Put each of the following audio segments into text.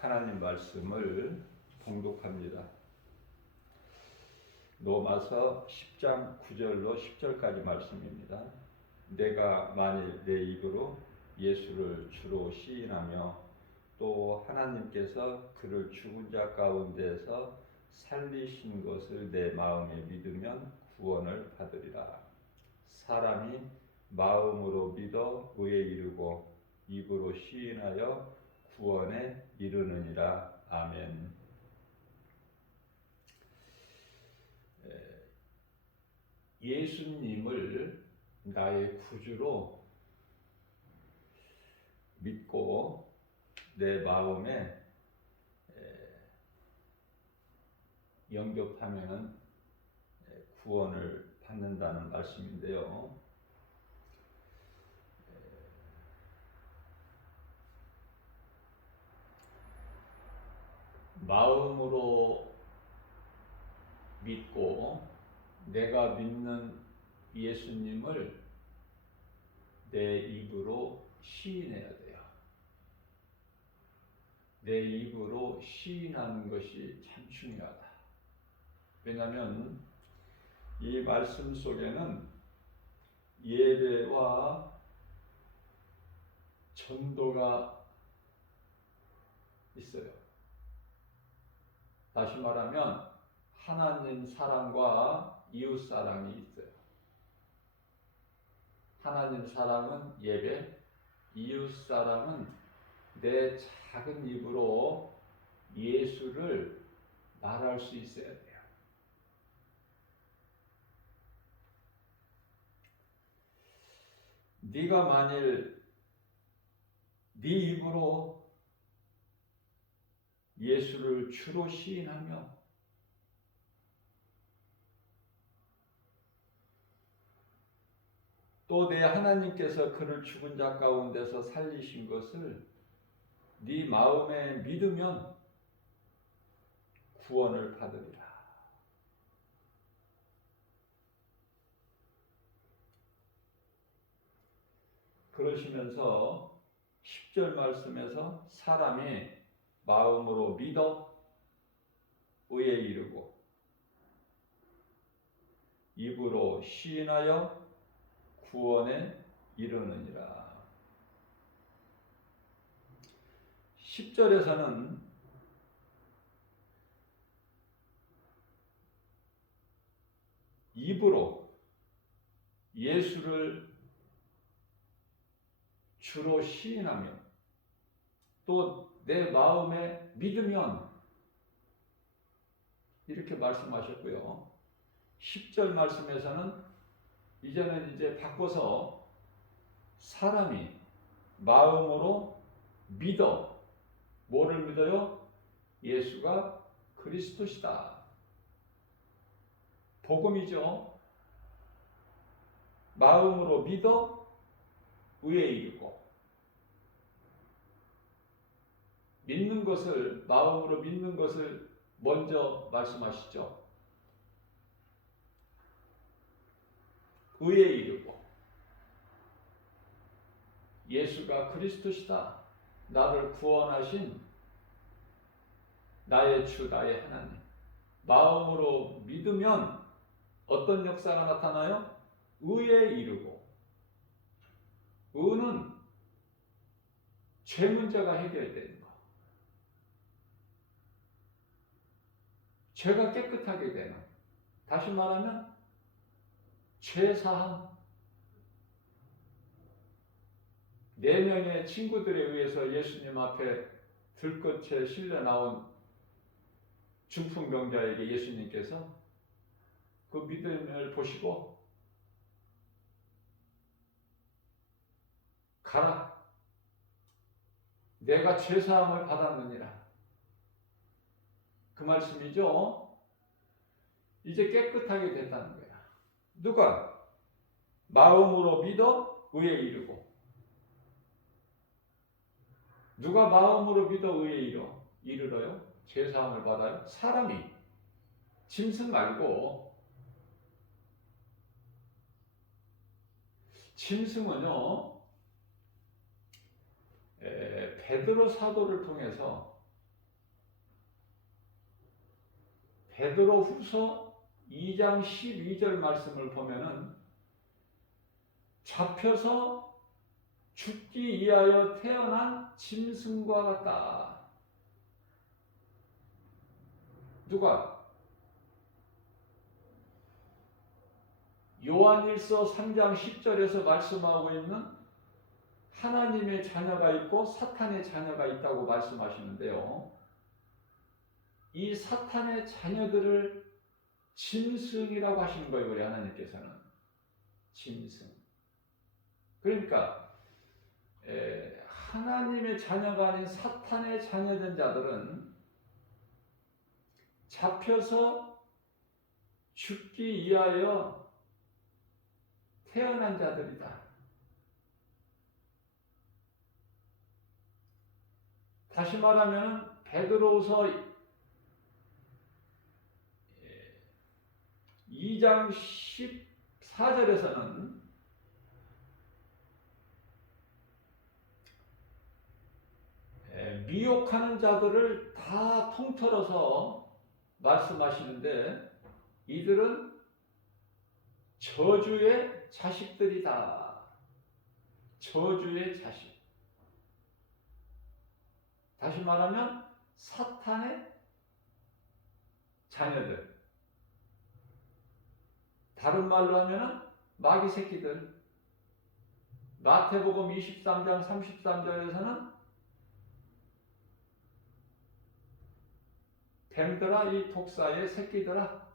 하나님 말씀을 봉독합니다. 로마서 10장 9절로 10절까지 말씀입니다. 내가 만일 내 입으로 예수를 주로 시인하며 또 하나님께서 그를 죽은 자 가운데서 살리신 것을 내 마음에 믿으면 구원을 받으리라. 사람이 마음으로 믿어 의에 이르고 입으로 시인하여 구원에 이르느니라. 아멘. 예수님을 나의 구주로 믿고 내 마음에 영접하면 구원을 받는다는 말씀인데요. 마음으로 믿고 내가 믿는 예수님을 내 입으로 시인해야 돼요. 내 입으로 시인하는 것이 참 중요하다. 왜냐하면 이 말씀 속에는 예배와 전도가 있어요. 다시 말하면 하나님 사랑과 이웃 사랑이 있어요. 하나님 사랑은 예배, 이웃 사랑은 내 작은 입으로 예수를 말할 수 있어야 돼요. 네가 만일 네 입으로 예수를 주로 시인하며 또 내 하나님께서 그를 죽은 자 가운데서 살리신 것을 네 마음에 믿으면 구원을 받으리라. 그러시면서 10절 말씀에서 사람이 마음으로 믿어 의에 이르고 입으로 시인하여 구원에 이르느니라. 10절에서는 입으로 예수를 주로 시인하며 또 내 마음에 믿으면 이렇게 말씀하셨고요. 10절 말씀에서는 이제는 이제 바꿔서 사람이 마음으로 믿어 뭐를 믿어요? 예수가 그리스도시다. 복음이죠. 마음으로 믿어 의에 이르고 믿는 것을 마음으로 믿는 것을 먼저 말씀하시죠. 의에 이르고 예수가 그리스도시다. 나를 구원하신 나의 주 나의 하나님. 마음으로 믿으면 어떤 역사가 나타나요? 의에 이르고 의는 죄 문제가 해결되는 거. 죄가 깨끗하게 되는. 다시 말하면 죄사함. 4명의 친구들에 의해서 예수님 앞에 들꽃에 실려 나온 중풍병자에게 예수님께서 그 믿음을 보시고 가라. 내가 죄사함을 받았느니라. 그 말씀이죠. 이제 깨끗하게 됐다는 거야. 누가? 마음으로 믿어 의에 이르고. 누가 마음으로 믿어 의에 이르러요? 죄사함을 받아요? 사람이. 짐승 말고. 짐승은요, 베드로 사도를 통해서 베드로후서 2장 12절 말씀을 보면은 잡혀서 죽기 위하여 태어난 짐승과 같다. 누가? 요한일서 3장 10절에서 말씀하고 있는 하나님의 자녀가 있고 사탄의 자녀가 있다고 말씀하시는데요. 이 사탄의 자녀들을 짐승이라고 하시는 거예요. 우리 하나님께서는. 짐승. 그러니까 하나님의 자녀가 아닌 사탄의 자녀된 자들은 잡혀서 죽기 위하여 태어난 자들이다. 다시 말하면 베드로후서 2장 14절에서는 미혹하는 자들을 다 통틀어서 말씀하시는데 이들은 저주의 자식들이다. 저주의 자식. 다시 말하면 사탄의 자녀들. 다른 말로 하면 마귀 새끼들. 마태복음 23장 33절에서는 뱀들아 이 독사의 새끼들아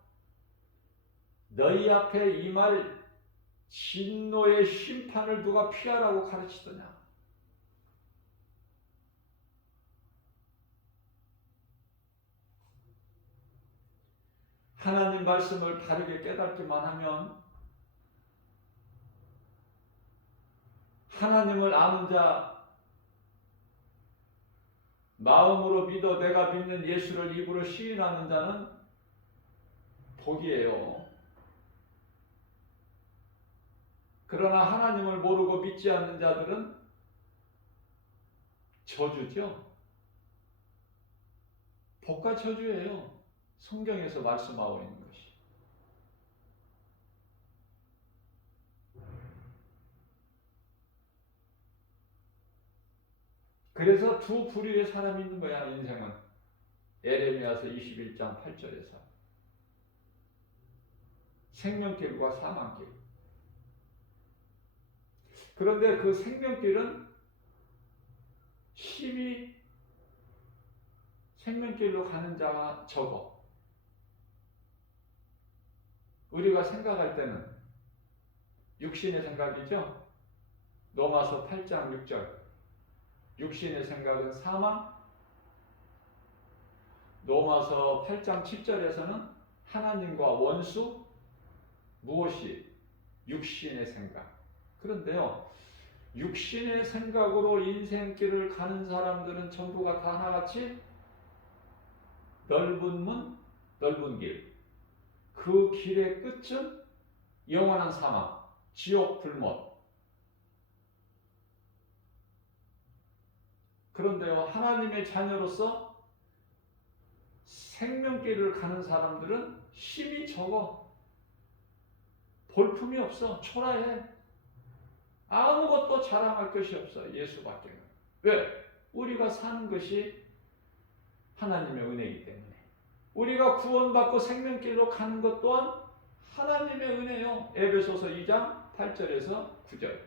너희 앞에 임할 진노의 심판을 누가 피하라고 가르치더냐. 하나님 말씀을 바르게 깨닫기만 하면 하나님을 아는 자, 마음으로 믿어 내가 믿는 예수를 입으로 시인하는 자는 복이에요. 그러나 하나님을 모르고 믿지 않는 자들은 저주죠. 복과 저주예요. 성경에서 말씀하고 있는 것이. 그래서 두 부류의 사람이 있는 거야, 인생은. 에레미야서 21장 8절에서. 생명길과 사망길. 그런데 그 생명길은 심히 생명길로 가는 자가 적어. 우리가 생각할 때는 육신의 생각이죠. 로마서 8장 6절. 육신의 생각은 사망. 로마서 8장 7절에서는 하나님과 원수. 무엇이? 육신의 생각. 그런데요, 육신의 생각으로 인생길을 가는 사람들은 전부가 다 하나같이 넓은 문, 넓은 길. 그 길의 끝은 영원한 사망, 지옥 불못. 그런데요, 하나님의 자녀로서 생명길을 가는 사람들은 힘이 적어. 볼품이 없어. 초라해. 아무것도 자랑할 것이 없어. 예수밖에는. 왜? 우리가 사는 것이 하나님의 은혜이기 때문에. 우리가 구원받고 생명길로 가는 것 또한 하나님의 은혜요. 에베소서 2장 8절에서 9절.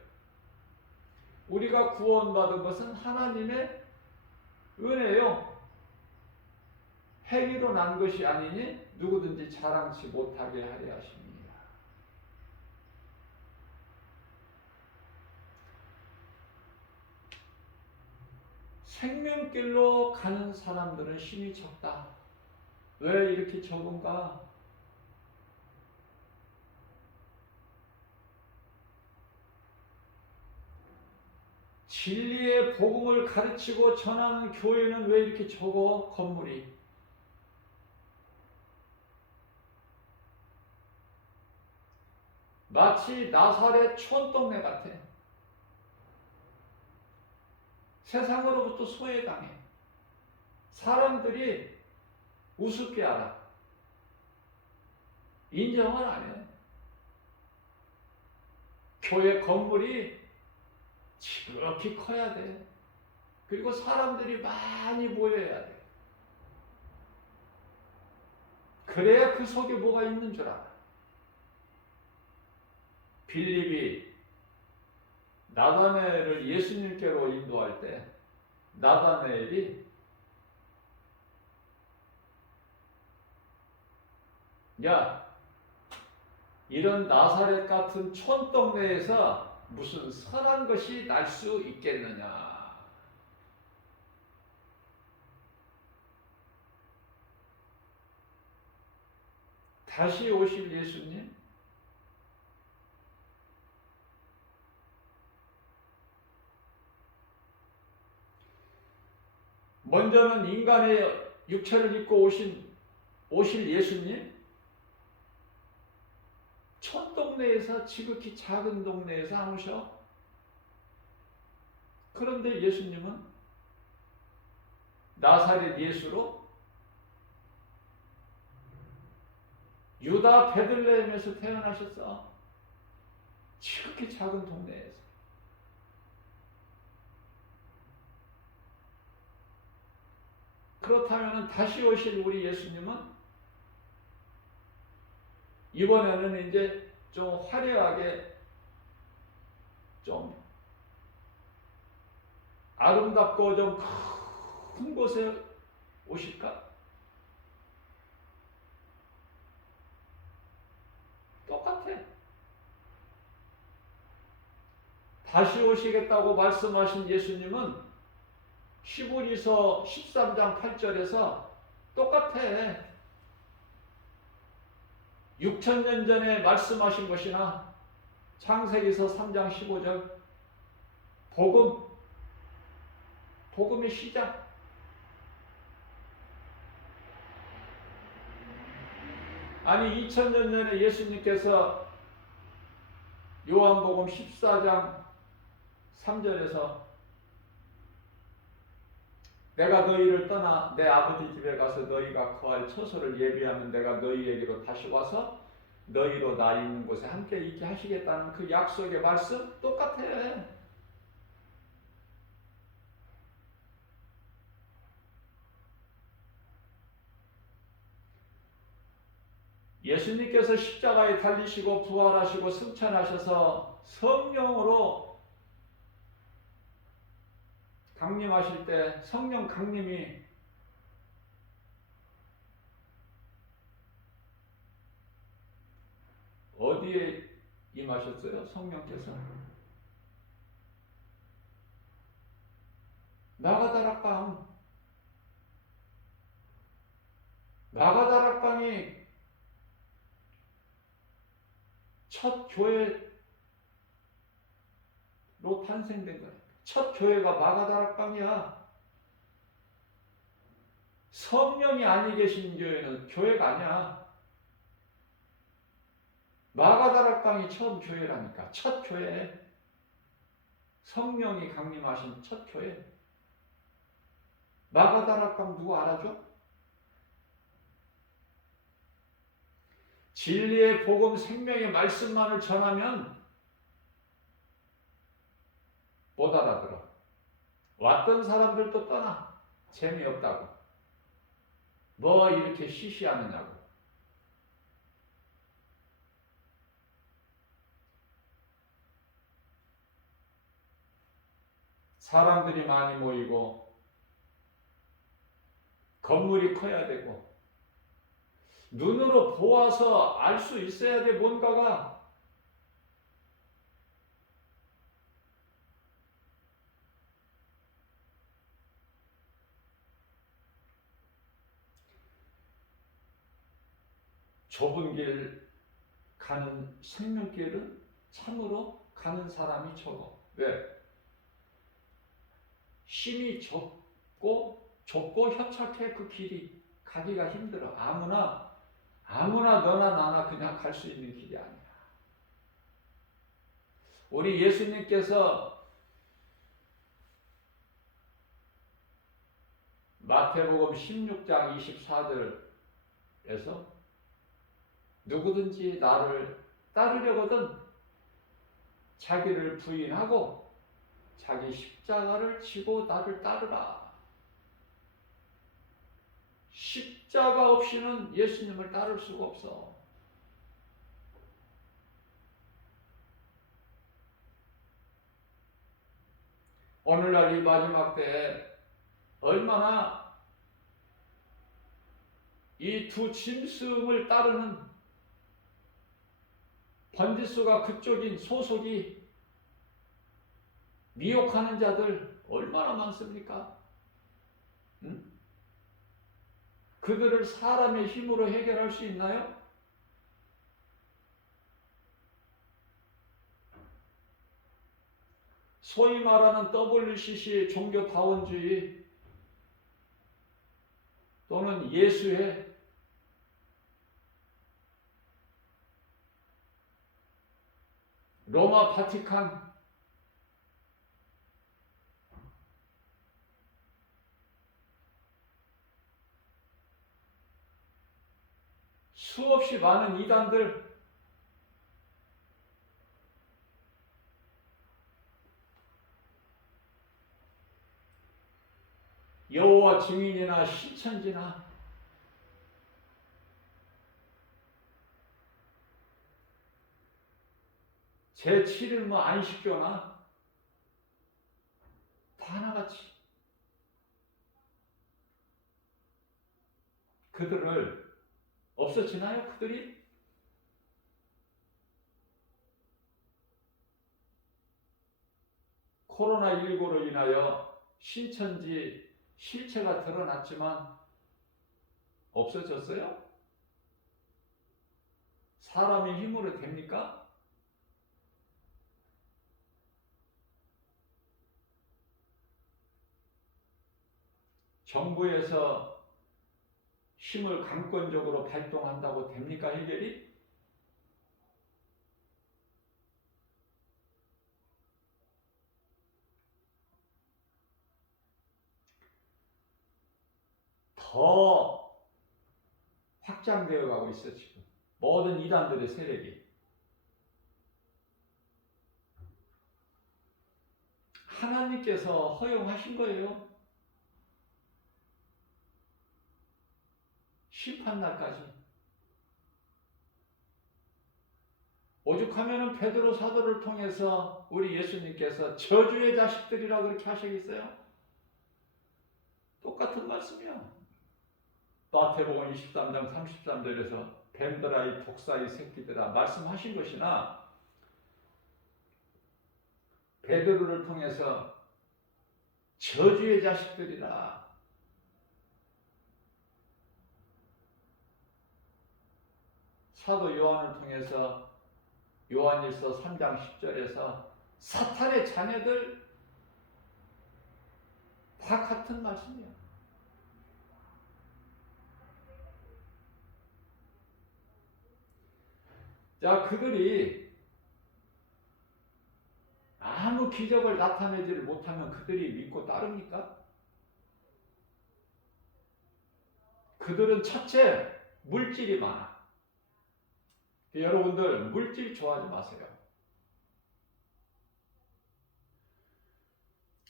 우리가 구원받은 것은 하나님의 은혜요. 행위로 난 것이 아니니 누구든지 자랑치 못하게 하려 하십니다. 생명길로 가는 사람들은 힘이 적다. 왜 이렇게 적은가? 진리의 복음을 가르치고 전하는 교회는 왜 이렇게 적어? 건물이. 마치 나사렛 촌동네 같아. 세상으로부터 소외당해. 사람들이 우습게 알아. 인정을 안 해. 교회 건물이 지극히 커야 돼. 그리고 사람들이 많이 모여야 돼. 그래야 그 속에 뭐가 있는 줄 알아. 빌립이 나다나엘을 예수님께로 인도할 때 나다나엘이 야, 이런 나사렛 같은 촌동네에서 무슨 선한 것이 날 수 있겠느냐. 다시 오실 예수님, 먼저는 인간의 육체를 입고 오실 예수님, 촌동네에서 지극히 작은 동네에서 안 오셔. 그런데 예수님은 나사렛 예수로 유다 베들레헴에서 태어나셨어. 지극히 작은 동네에서. 그렇다면 다시 오실 우리 예수님은 이번에는 이제 좀 화려하게 좀 아름답고 좀 큰 곳에 오실까? 똑같아. 다시 오시겠다고 말씀하신 예수님은 히브리서 13장 8절에서 똑같아. 6,000년 전에 말씀하신 것이나 창세기서 3장 15절 복음의 시작. 아니 2000년 전에 예수님께서 요한복음 14장 3절에서 내가 너희를 떠나 내 아버지 집에 가서 너희가 거할 처소를 예비하면 내가 너희에게로 다시 와서 너희로 나 있는 곳에 함께 있게 하시겠다는 그 약속의 말씀 똑같아. 예수님께서 십자가에 달리시고 부활하시고 승천하셔서 성령으로 강림하실 때 성령 강림이 어디에 임하셨어요? 성령께서 마가다락방이 첫 교회로 탄생된 거예요. 첫 교회가 마가다락방이야. 성령이 아니 계신 교회는 교회가 아니야. 마가다락방이 처음 교회라니까. 첫 교회. 성령이 강림하신 첫 교회. 마가다락방 누구 알아줘? 진리의 복음 생명의 말씀만을 전하면 못 알아들어. 왔던 사람들도 떠나. 재미없다고. 뭐 이렇게 시시하느냐고. 사람들이 많이 모이고 건물이 커야 되고 눈으로 보아서 알 수 있어야 돼. 뭔가가. 좁은 길 가는 생명길은 참으로 가는 사람이 적어. 왜? 심이 좁고 협착해. 그 길이 가기가 힘들어. 아무나 너나 나나 그냥 갈 수 있는 길이 아니야. 우리 예수님께서 마태복음 16장 24절에서 누구든지 나를 따르려거든 자기를 부인하고 자기 십자가를 지고 나를 따르라. 십자가 없이는 예수님을 따를 수가 없어. 오늘날 이 마지막 때에 얼마나 이 두 짐승을 따르는 번지수가 그쪽인 소속이 미혹하는 자들 얼마나 많습니까? 응? 그들을 사람의 힘으로 해결할 수 있나요? 소위 말하는 WCC 종교다원주의 또는 예수회 로마 바티칸 수없이 많은 이단들 여호와 증인이나 신천지나 제7일 안식교나 다 하나같이 그들을 없어지나요? 그들이? 코로나19로 인하여 신천지 실체가 드러났지만 없어졌어요? 사람의 힘으로 됩니까? 정부에서 힘을 강권적으로 발동한다고 됩니까? 해결이? 더 확장되어 가고 있어 지금 모든 이단들의 세력이. 하나님께서 허용하신 거예요. 심판날까지. 오죽하면 베드로 사도를 통해서 우리 예수님께서 저주의 자식들이라 그렇게 하시겠어요? 똑같은 말씀이야. 마태복음 23장 33절에서 뱀들아 이 독사의 새끼들아 말씀하신 것이나 베드로를 통해서 저주의 자식들이라. 사도 요한을 통해서 요한일서 3장 10절에서 사탄의 자녀들 다 같은 말씀이에요. 자, 그들이 아무 기적을 나타내지를 못하면 그들이 믿고 따릅니까? 그들은 첫째, 물질이 많아. 여러분들 물질 좋아하지 마세요.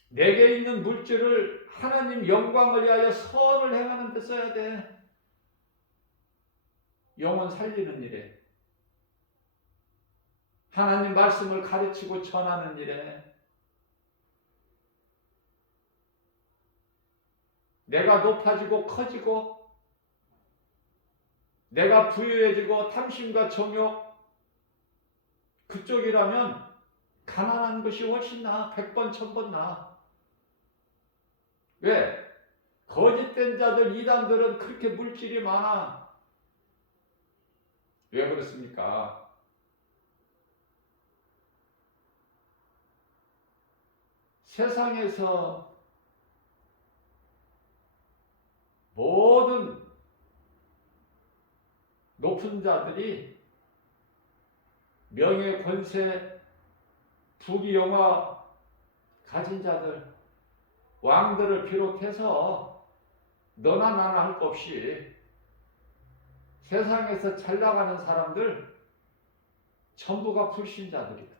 내게 있는 물질을 하나님 영광을 위하여 선을 행하는 데 써야 돼. 영혼 살리는 일에. 하나님 말씀을 가르치고 전하는 일에. 내가 높아지고 커지고 내가 부유해지고 탐심과 정욕 그쪽이라면 가난한 것이 훨씬 나아. 100번 1000번 나아. 왜? 거짓된 자들 이단들은 그렇게 물질이 많아. 왜 그렇습니까? 세상에서 모든 높은 자들이 명예, 권세, 부귀, 영화 가진 자들, 왕들을 비롯해서 너나 나나 할 것 없이 세상에서 잘 나가는 사람들 전부가 불신자들이거든.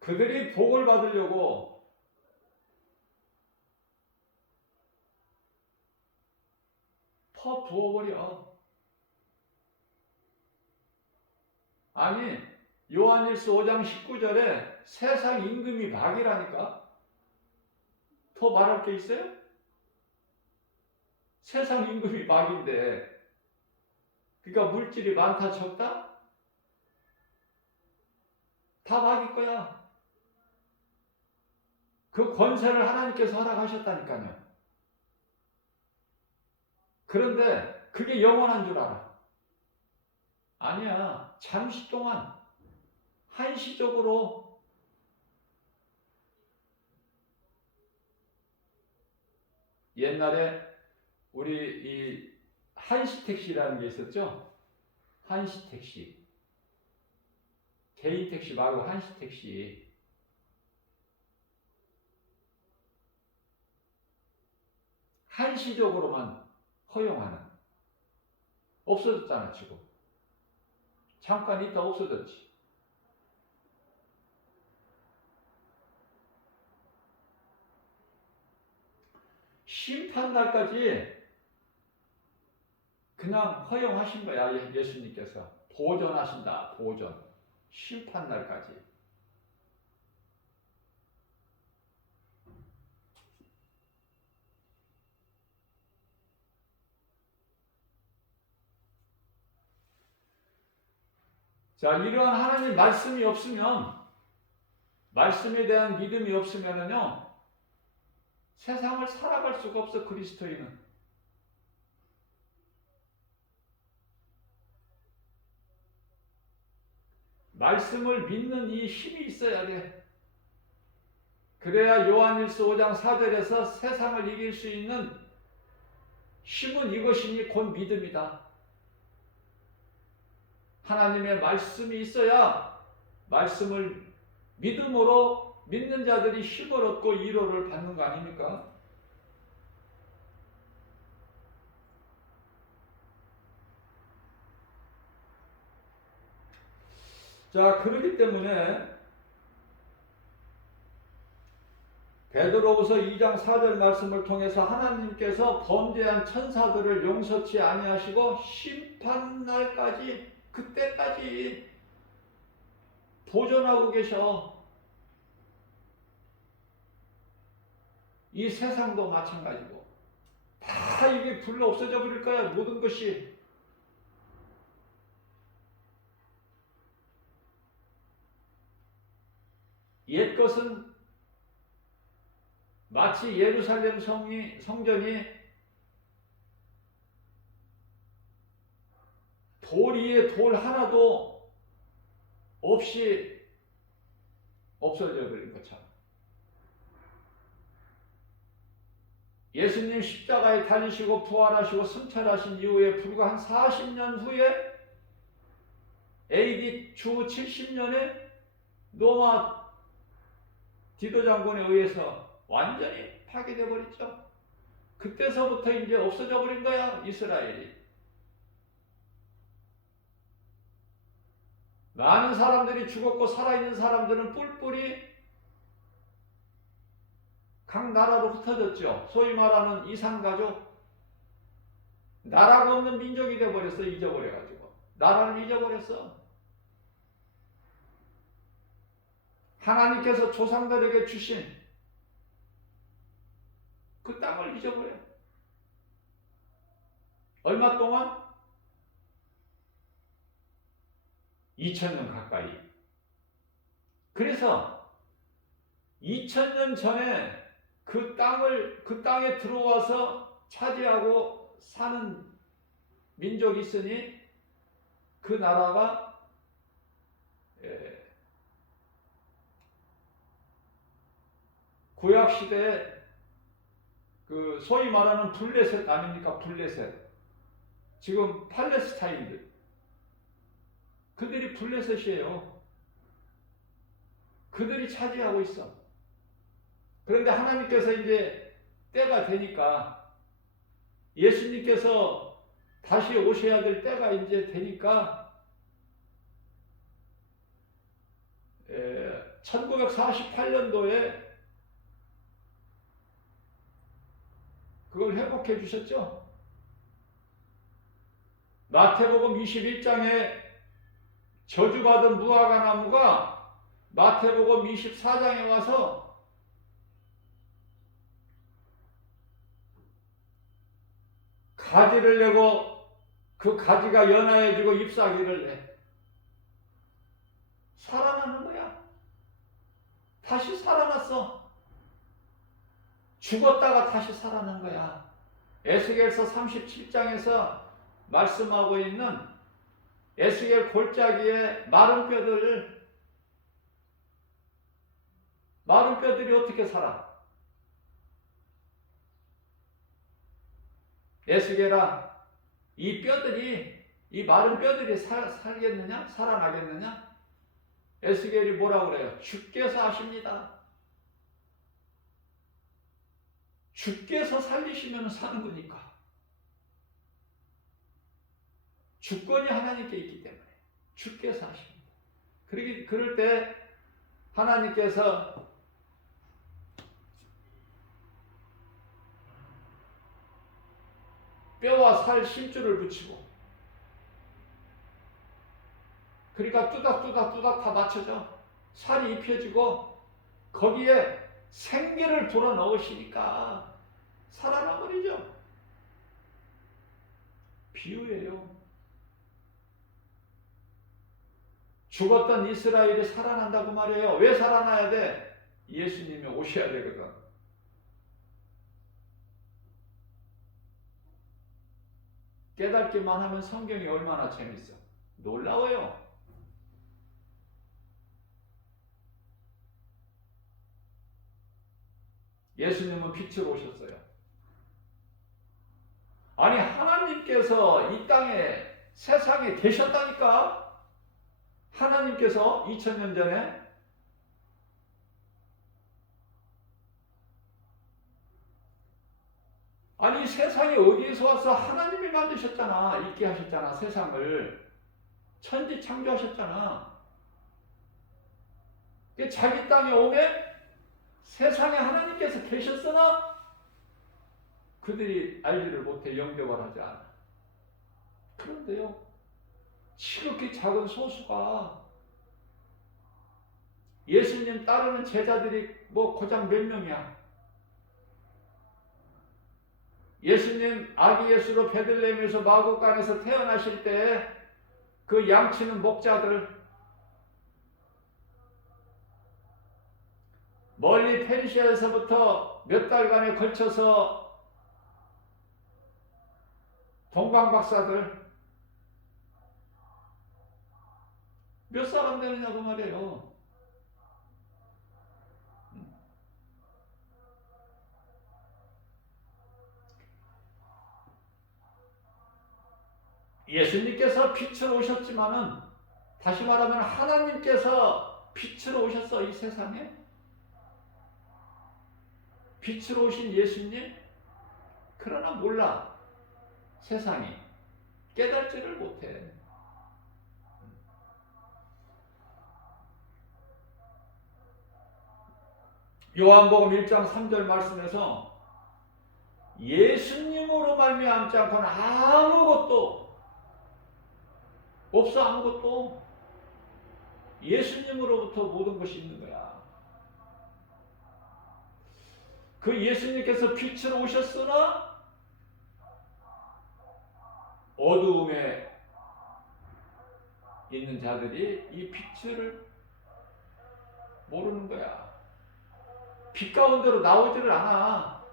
그들이 복을 받으려고 퍼 부어버려. 아니, 요한일서 5장 19절에 세상 임금이 박이라니까? 더 말할 게 있어요? 세상 임금이 박인데, 그러니까 물질이 많다 적다? 다 박일 거야. 그 권세를 하나님께서 허락하셨다니까요. 그런데 그게 영원한 줄 알아. 아니야. 잠시 동안 한시적으로 옛날에 우리 이 한시택시라는 게 있었죠. 한시택시. 개인 택시 말고 한시택시. 한시적으로만 허용하는. 없어졌잖아, 지금. 잠깐 있다 없어졌지. 심판날까지 그냥 허용하신 거야, 예수님께서. 보존하신다, 보존. 심판날까지. 자, 이러한 하나님 말씀이 없으면, 말씀에 대한 믿음이 없으면요, 세상을 살아갈 수가 없어, 그리스도인은. 말씀을 믿는 이 힘이 있어야 돼. 그래야 요한일서 5장 4절에서 세상을 이길 수 있는 힘은 이것이니 곧 믿음이다. 하나님의 말씀이 있어야 말씀을 믿음으로 믿는 자들이 힘을 얻고 위로를 받는 거 아닙니까? 자, 그렇기 때문에 베드로후서 2장 4절 말씀을 통해서 하나님께서 범죄한 천사들을 용서치 아니하시고 심판날까지, 그때까지 보존하고 계셔. 이 세상도 마찬가지고. 다 이게 불로 없어져 버릴 거야, 모든 것이. 옛 것은 마치 예루살렘 성전이 돌 위에 돌 하나도 없이 없어져 버린 것처럼. 예수님 십자가에 달리시고 부활하시고 승천하신 이후에 불과 한 40년 후에 AD 주 70년에 로마 디도 장군에 의해서 완전히 파괴되어 버렸죠. 그때서부터 이제 없어져 버린 거야, 이스라엘이. 많은 사람들이 죽었고 살아있는 사람들은 뿔뿔이 각 나라로 흩어졌죠. 소위 말하는 이산가족. 나라가 없는 민족이 되어버렸어. 잊어버려가지고. 나라를 잊어버렸어. 하나님께서 조상들에게 주신 그 땅을 잊어버려. 얼마 동안? 2000년 가까이. 그래서 2000년 전에 그 땅에 들어와서 차지하고 사는 민족이 있으니 그 나라가 구약시대에 그 소위 말하는 블레셋 아닙니까? 블레셋. 지금 팔레스타인들. 그들이 블레셋이에요. 그들이 차지하고 있어. 그런데 하나님께서 이제 때가 되니까, 예수님께서 다시 오셔야 될 때가 이제 되니까 1948년도에 그걸 회복해 주셨죠. 마태복음 21장에 저주받은 무화과 나무가 마태복음 24장에 와서 가지를 내고 그 가지가 연하해지고 잎사귀를 내. 살아나는 거야. 다시 살아났어. 죽었다가 다시 살아난 거야. 에스겔서 37장에서 말씀하고 있는 에스겔 골짜기에 마른 뼈들이 어떻게 살아? 에스겔아, 이 마른 뼈들이 살겠느냐? 살아나겠느냐? 에스겔이 뭐라고 그래요? 주께서 하십니다. 주께서 살리시면 사는 거니까. 주권이 하나님께 있기 때문에 주께서 하십니다. 그럴 때 하나님께서 뼈와 살 심줄을 붙이고, 그러니까 뚜닥뚜닥 다 맞춰져. 살이 입혀지고 거기에 생기를 불어 넣으시니까 살아나 버리죠. 비유예요. 죽었던 이스라엘이 살아난다고 말이에요. 왜 살아나야 돼? 예수님이 오셔야 되거든. 깨닫기만 하면 성경이 얼마나 재밌어. 놀라워요. 예수님은 빛으로 오셨어요. 아니, 하나님께서 이 땅에, 세상에 계셨다니까? 하나님께서 2000년 전에 아니, 세상이 어디에서 와서 하나님이 만드셨잖아. 있게 하셨잖아. 세상을 천지 창조하셨잖아. 자기 땅에 오면 세상에 하나님께서 계셨으나 그들이 알지를 못해 영접을 하지 않아. 그런데요, 지극히 작은 소수가, 예수님 따르는 제자들이 고작 몇 명이야. 예수님 아기 예수로 베들레헴에서 마구간에서 태어나실 때 그 양치는 목자들, 멀리 페르시아에서부터 몇 달간에 걸쳐서 동방박사들, 몇 사람 되느냐고 말이에요. 예수님께서 빛으로 오셨지만은, 다시 말하면 하나님께서 빛으로 오셨어. 이 세상에 빛으로 오신 예수님. 그러나 몰라. 세상이 깨닫지를 못해. 요한복음 1장 3절 말씀에서 예수님으로 말미암지 않고는 아무것도 없어. 아무것도. 예수님으로부터 모든 것이 있는 거야. 그 예수님께서 빛으로 오셨으나 어두움에 있는 자들이 이 빛을 모르는 거야. 빛 가운데로 나오지를 않아.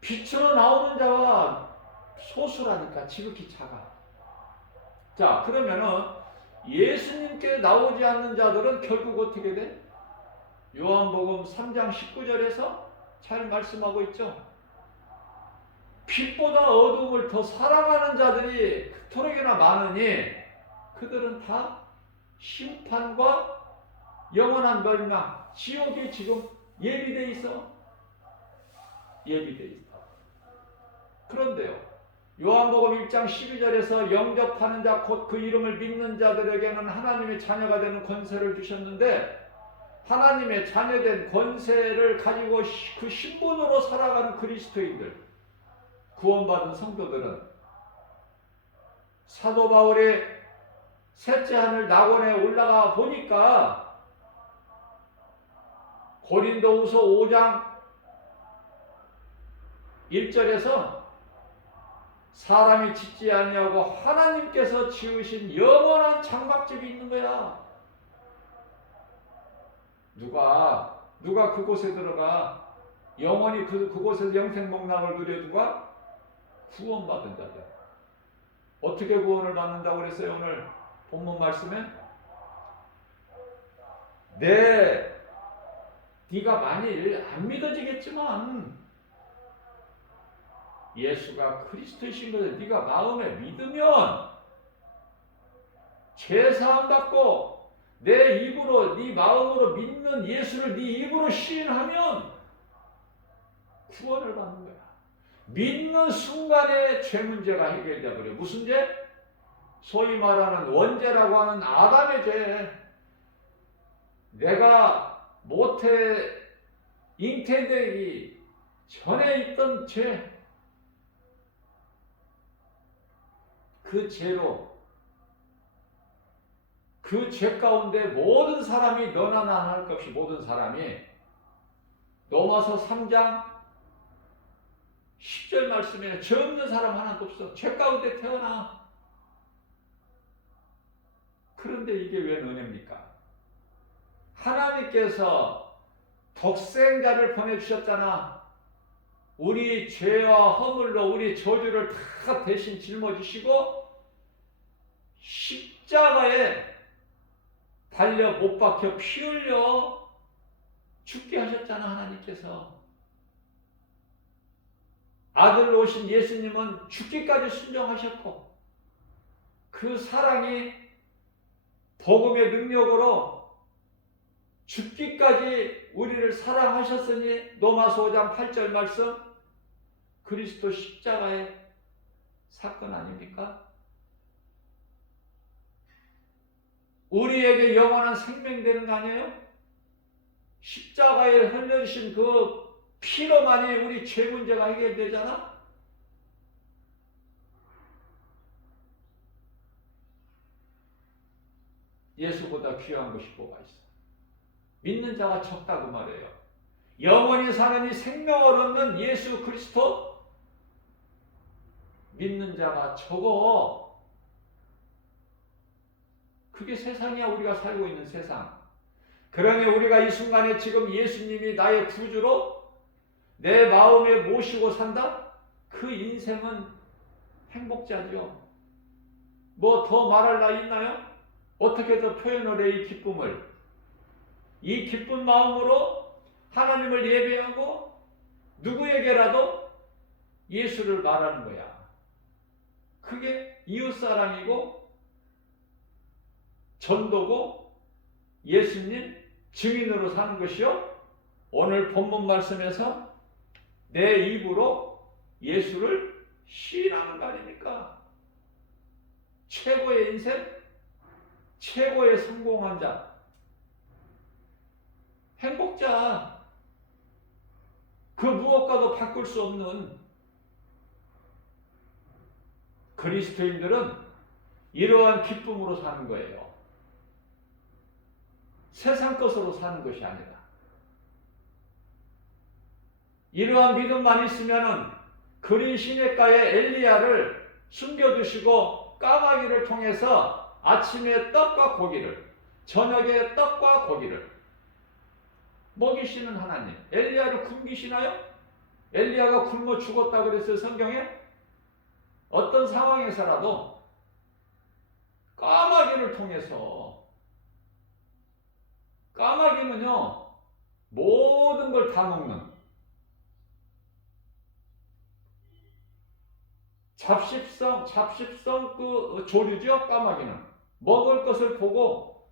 빛으로 나오는 자와 소수라니까. 지극히 작아. 자, 그러면은 예수님께 나오지 않는 자들은 결국 어떻게 돼? 요한복음 3장 19절에서 잘 말씀하고 있죠. 빛보다 어둠을 더 사랑하는 자들이 그토록이나 많으니 그들은 다 심판과 영원한 멸망, 지옥이 지금 예비돼 있어. 예비돼 있어. 그런데요, 요한복음 1장 12절에서 영접하는 자 곧 그 이름을 믿는 자들에게는 하나님의 자녀가 되는 권세를 주셨는데, 하나님의 자녀된 권세를 가지고 그 신분으로 살아가는 그리스도인들, 구원받은 성도들은 사도 바울이 셋째 하늘 낙원에 올라가 보니까 고린도후서 5장 1절에서 사람이 짓지 아니하고 하나님께서 지으신 영원한 장막집이 있는 거야. 누가 그곳에 들어가 영원히 그곳에서 영생복락을 누려 누가? 구원받은 자들. 어떻게 구원을 받는다고 그랬어요? 오늘 본문 말씀에 네가 만일 안 믿어지겠지만 예수가 그리스도이신 것을 네가 마음에 믿으면 죄사함 받고 내 입으로 네 마음으로 믿는 예수를 네 입으로 시인하면 구원을 받는 거야. 믿는 순간에 죄 문제가 해결돼 버려. 무슨 죄? 소위 말하는 원죄라고 하는 아담의 죄. 내가 모태 잉태되기 전에 있던 죄. 그 죄로 그 죄 가운데 모든 사람이 너나 나나 할 것 없이 모든 사람이 로마서 3장 10절 말씀에 죄 없는 사람 하나도 없어. 죄 가운데 태어나. 그런데 이게 왜 은혜입니까? 하나님께서 독생자를 보내주셨잖아. 우리 죄와 허물로 우리 저주를 다 대신 짊어지시고 십자가에 달려 못 박혀 피 흘려 죽게 하셨잖아. 하나님께서. 아들로 오신 예수님은 죽기까지 순종하셨고 그 사랑이 복음의 능력으로 죽기까지 우리를 사랑하셨으니 로마서 5장 8절 말씀 그리스도 십자가의 사건 아닙니까? 우리에게 영원한 생명 되는 거 아니에요? 십자가에 흘려주신 그 피로만이 우리 죄 문제가 해결되잖아? 예수보다 귀한 것이 뭐가 있어? 믿는 자가 적다고 말해요. 영원히 사는 이 생명을 얻는 예수 그리스도 믿는 자가 적어. 그게 세상이야. 우리가 살고 있는 세상. 그러니 우리가 이 순간에 지금 예수님이 나의 구주로 내 마음에 모시고 산다? 그 인생은 행복자죠. 뭐 더 말할 나위 있나요? 어떻게 더 표현을 해, 이 기쁨을. 이 기쁜 마음으로 하나님을 예배하고 누구에게라도 예수를 말하는 거야. 그게 이웃사랑이고 전도고 예수님 증인으로 사는 것이요. 오늘 본문 말씀에서 내 입으로 예수를 시인하는 거 아닙니까? 최고의 인생, 최고의 성공한 자, 행복자, 그 무엇과도 바꿀 수 없는 그리스도인들은 이러한 기쁨으로 사는 거예요. 세상 것으로 사는 것이 아니라. 이러한 믿음만 있으면은 그린 시냇가에 엘리야를 숨겨두시고 까마귀를 통해서 아침에 떡과 고기를, 저녁에 떡과 고기를 먹이시는 하나님. 엘리야를 굶기시나요? 엘리야가 굶어 죽었다 그랬어요, 성경에? 어떤 상황에서라도 까마귀를 통해서. 까마귀는요, 모든 걸 다 먹는 잡식성 그 조류죠. 까마귀는 먹을 것을 보고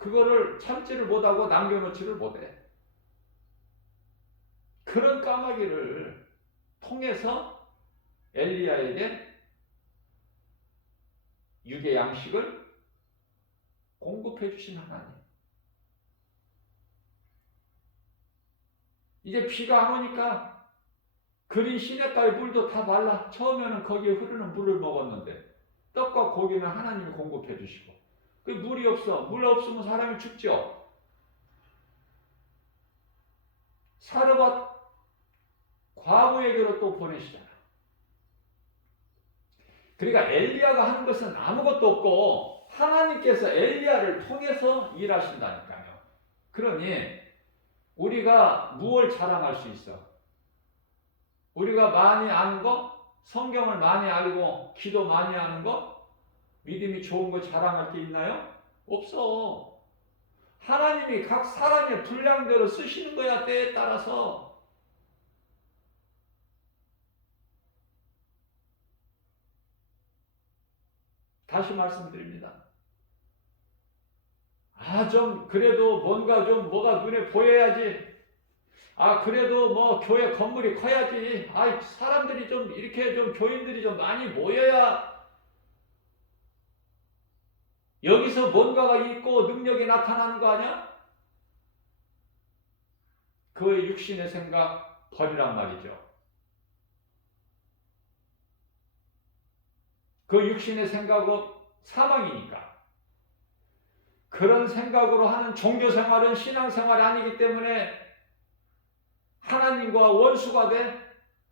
그거를 참지를 못하고 남겨놓지를 못해. 그런 까마귀를 통해서 엘리야에게 육의 양식을 공급해 주신 하나님. 이제 비가 안 오니까 그린 시냇가의 물도 다 말라. 처음에는 거기에 흐르는 물을 먹었는데 떡과 고기는 하나님이 공급해 주시고, 그 물이 없어. 물 없으면 사람이 죽죠. 사르밧 과부에게로 또 보내시잖아. 그러니까 엘리야가 하는 것은 아무것도 없고 하나님께서 엘리야를 통해서 일하신다니까요. 그러니 우리가 무엇을 자랑할 수 있어? 우리가 많이 아는 거, 성경을 많이 알고 기도 많이 하는 거, 믿음이 좋은 거 자랑할 게 있나요? 없어. 하나님이 각 사람의 분량대로 쓰시는 거야, 때에 따라서. 다시 말씀드립니다. 좀 그래도 뭔가 좀 뭐가 눈에 보여야지. 그래도 뭐 교회 건물이 커야지. 사람들이 좀 이렇게 좀 교인들이 좀 많이 모여야 여기서 뭔가가 있고 능력이 나타나는 거 아니야? 그의 육신의 생각 버리란 말이죠. 그 육신의 생각은 사망이니까. 그런 생각으로 하는 종교생활은 신앙생활이 아니기 때문에 하나님과 원수가 돼.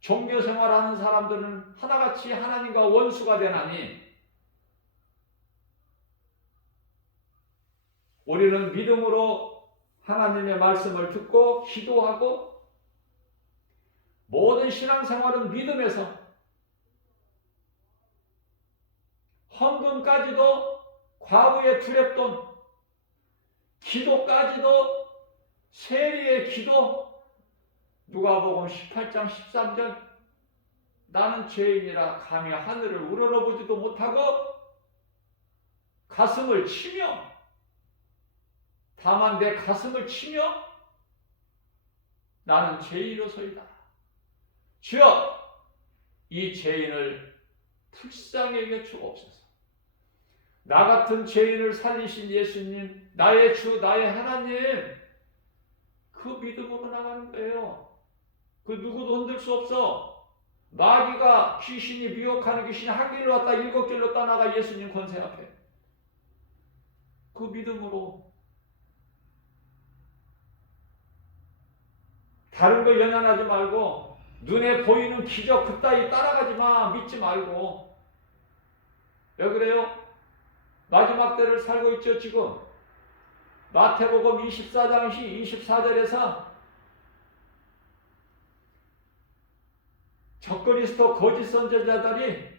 종교생활하는 사람들은 하나같이 하나님과 원수가 되나니, 우리는 믿음으로 하나님의 말씀을 듣고 기도하고, 모든 신앙생활은 믿음에서 헌금까지도 과부의 두렵돈, 기도까지도 세리의 기도. 누가복음 18장 13절, 나는 죄인이라 감히 하늘을 우러러보지도 못하고 가슴을 치며, 다만 내 가슴을 치며 나는 죄인으로서이다. 주여, 이 죄인을 불쌍히 여겨주옵소서. 나 같은 죄인을 살리신 예수님, 나의 주, 나의 하나님, 그 믿음으로 나가는 거예요. 그 누구도 흔들 수 없어. 마귀가, 귀신이 미혹하는 귀신이 한 길로 왔다 7길로 떠나가 예수님 권세 앞에. 그 믿음으로. 다른 거 연연하지 말고, 눈에 보이는 기적 그따위 따라가지 마. 믿지 말고. 왜 그래요? 마지막 때를 살고 있죠, 지금. 마태복음 24장 24절에서 적그리스도 거짓 선지자들이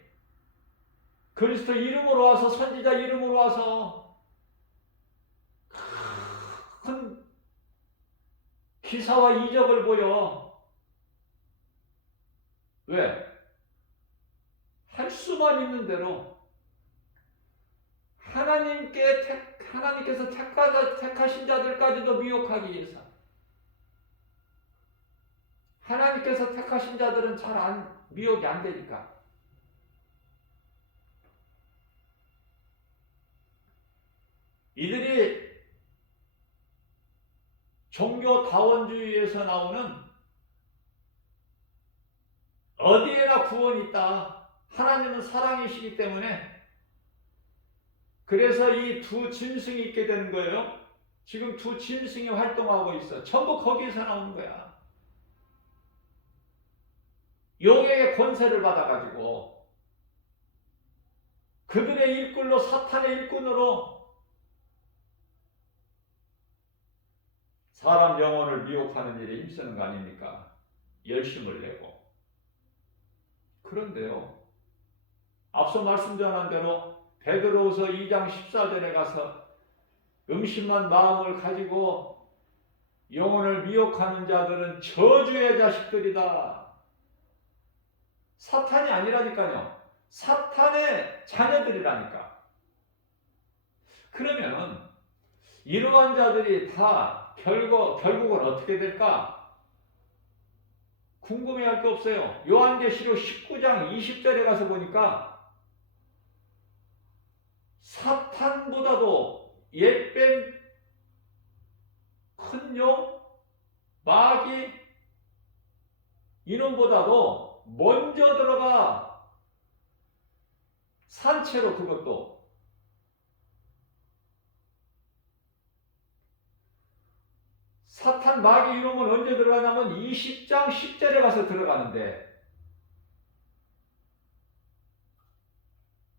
그리스도 이름으로 와서, 선지자 이름으로 와서 큰 기사와 이적을 보여. 왜? 할 수만 있는 대로 하나님께서 택하신 자들까지도 미혹하기 위해서. 하나님께서 택하신 자들은 미혹이 안 되니까. 이들이 종교다원주의에서 나오는 어디에나 구원이 있다. 하나님은 사랑이시기 때문에. 그래서 이 두 짐승이 있게 되는 거예요. 지금 두 짐승이 활동하고 있어. 전부 거기에서 나오는 거야. 용에게 권세를 받아가지고 그들의 일꾼로, 사탄의 일꾼으로 사람 영혼을 미혹하는 일에 힘쓰는 거 아닙니까? 열심을 내고. 그런데요, 앞서 말씀드린 대로 베드로후서 2장 14절에 가서 음심한 마음을 가지고 영혼을 미혹하는 자들은 저주의 자식들이다. 사탄이 아니라니까요. 사탄의 자녀들이라니까. 그러면 이러한 자들이 다 결국은 어떻게 될까? 궁금해할 게 없어요. 요한계시록 19장 20절에 가서 보니까 사탄보다도 옛뱀, 큰 용, 마귀 이놈보다도 먼저 들어가 산채로 그것도 사탄 마귀 이놈은 언제 들어가냐면 20장 10절에 가서 들어가는데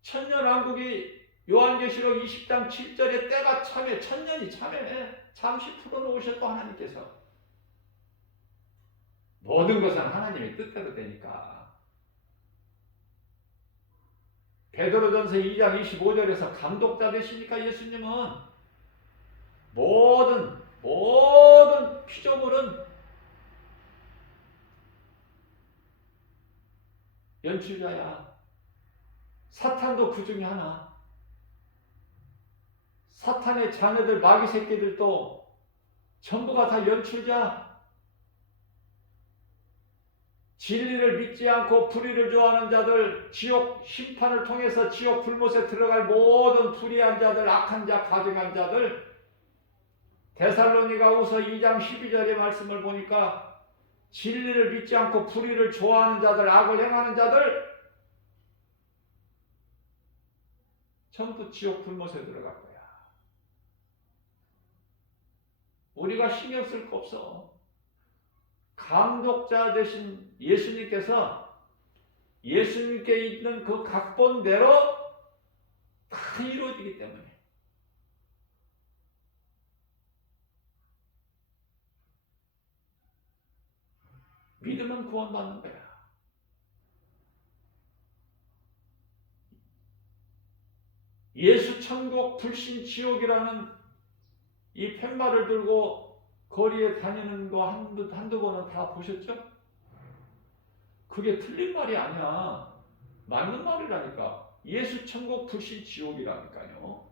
천년왕국이 요한계시록 20장 7절에 때가 참에 천년이 참에 잠시 풀어놓으셨고 하나님께서 모든 것은 하나님의 뜻대로 되니까 베드로전서 2장 25절에서 감독자 되시니까 예수님은 모든 피조물은 연출자야. 사탄도 그 중에 하나. 사탄의 자녀들 마귀 새끼들도 전부가 다 연출자. 진리를 믿지 않고 불의를 좋아하는 자들, 지옥 심판을 통해서 지옥 불못에 들어갈 모든 불의한 자들, 악한 자, 가증한 자들, 데살로니가후서 2장 12절의 말씀을 보니까 진리를 믿지 않고 불의를 좋아하는 자들, 악을 행하는 자들 전부 지옥 불못에 들어갈 거야. 우리가 신경 쓸 거 없어. 감독자 되신 예수님께서 예수님께 있는 그 각본대로 다 이루어지기 때문에 믿으면 구원받는 거야. 예수 천국 불신 지옥이라는 이 팻말을 들고 거리에 다니는 거 한두 번은 다 보셨죠? 그게 틀린 말이 아니야. 맞는 말이라니까. 예수 천국 불신 지옥이라니까요.